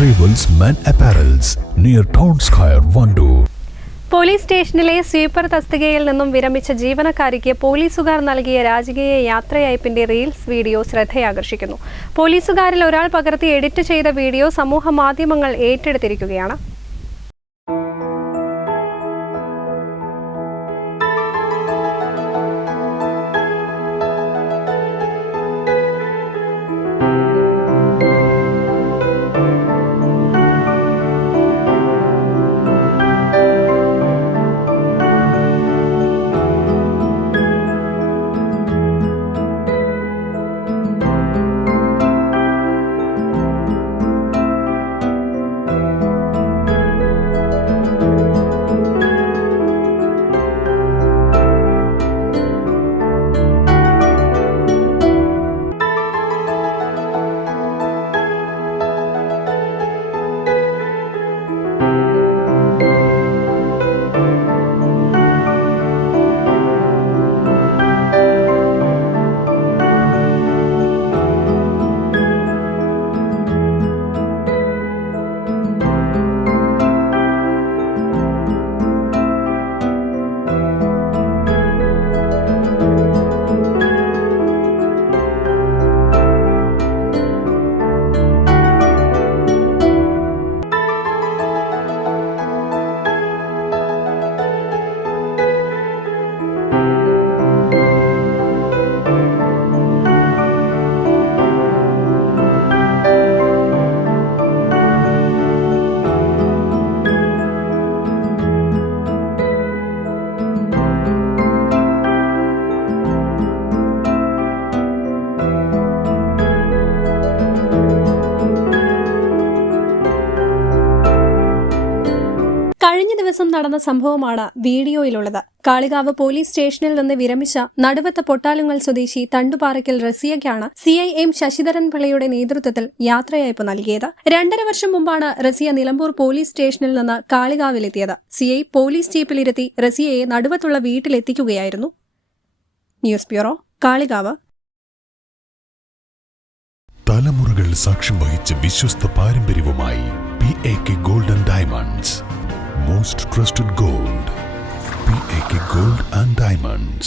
Arrivals Men Apparels near Town Square, Vandoor. Police സ്റ്റേഷനിലെ sweeper തസ്തികയിൽ നിന്നും വിരമിച്ച ജീവനക്കാരിക്ക് പോലീസുകാർ നൽകിയ രാജകീയ യാത്രയയപ്പിന്റെ റീൽസ് വീഡിയോ ശ്രദ്ധയാകർഷിക്കുന്നു. പോലീസുകാരിൽ ഒരാൾ പകർത്തി എഡിറ്റ് ചെയ്ത വീഡിയോ സമൂഹ മാധ്യമങ്ങൾ ഏറ്റെടുത്തിരിക്കുകയാണ്. കഴിഞ്ഞ ദിവസം നടന്ന സംഭവമാണ് വീഡിയോയിലുള്ളത്. കാളികാവ് പോലീസ് സ്റ്റേഷനിൽ നിന്ന് വിരമിച്ച നടുവത്ത് പൊട്ടാലുങ്ങൽ സ്വദേശി തണ്ടുപാറയ്ക്കൽ റസിയയ്ക്കാണ് CIM ശശിധരൻ പിള്ളയുടെ നേതൃത്വത്തിൽ യാത്രയയപ്പ് നൽകിയത്. 2.5 വർഷം മുമ്പാണ് റസിയ നിലമ്പൂർ പോലീസ് സ്റ്റേഷനിൽ നിന്ന് കാളികാവിലെത്തിയത്. CI പോലീസ് ജീപ്പിലിരുത്തി റസിയയെ നടുവത്തുള്ള വീട്ടിലെത്തിക്കുകയായിരുന്നു. News bureau, Kalikav. തലമുറകൾ സാക്ഷ്യം വഹിച്ച വിശ്വസ്ത പാരമ്പര്യവുമായി PAK Gold and Diamonds. Most trusted gold. PAK Gold and Diamonds.